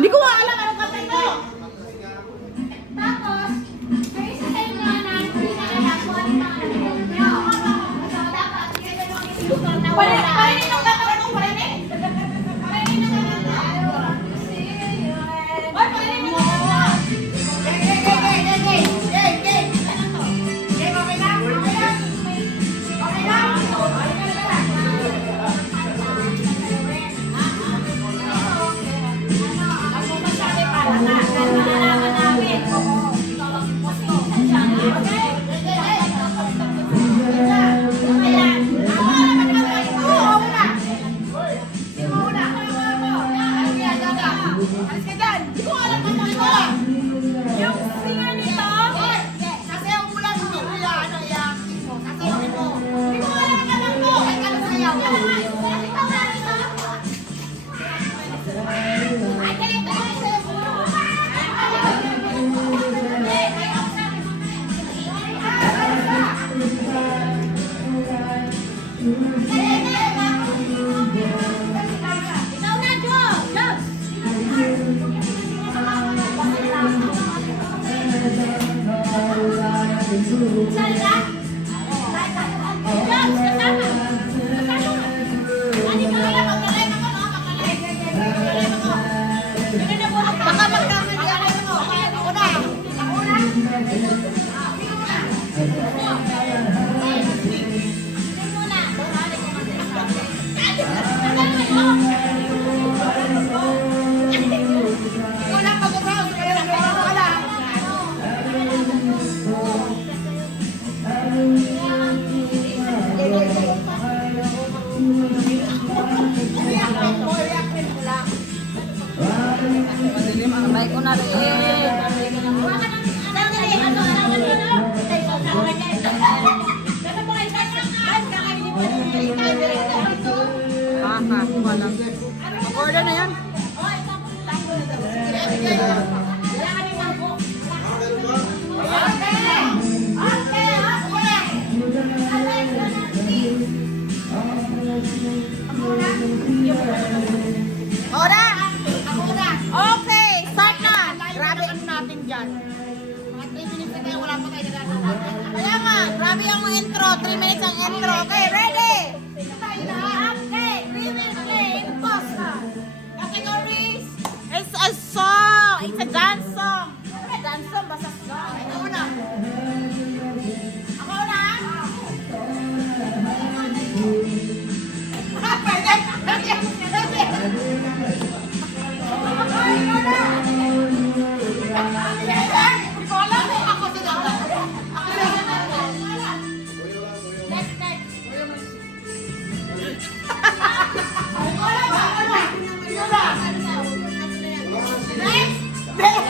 Hindi ko nga alam anong kanta ito. Tapos, may isa sa inyo na hindi na alam kung ano yung mga nanonood nyo. So, dapat, yun yung mga isilutor na wala. Parinig ng kanta mo, parinig. Parinig na kami na. I want to see you. Oy, parinig ng kanta. Bye ko na rin. Walang. Order na yan. Ora! Okay, start na! Grabe ano natin dyan. Mga 3 minutes na tayo, wala pa tayo nagagawa. Kaya nga, grabe ang intro. 3 minutes ang intro. Okay, ready? Okay, we will play imposter. Categories. It's a song. It's a dance song. Ano dance song? Basta song. Ako na. Ako na? Pwede.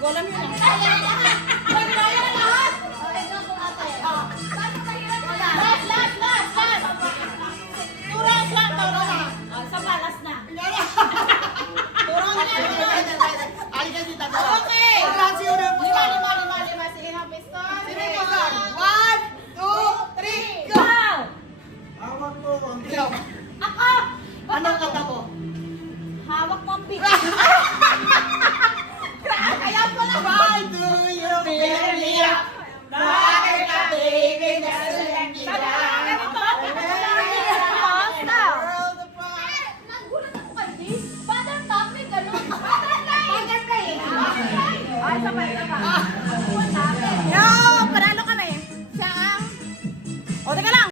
Golam yun ah. Sa balas na. Okay. Lima. Sige nga, pistol. 1, 2, 3, go! Hawak mo ang ilaw. Ako! Anong kanta mo? Hawak mo ang pizza.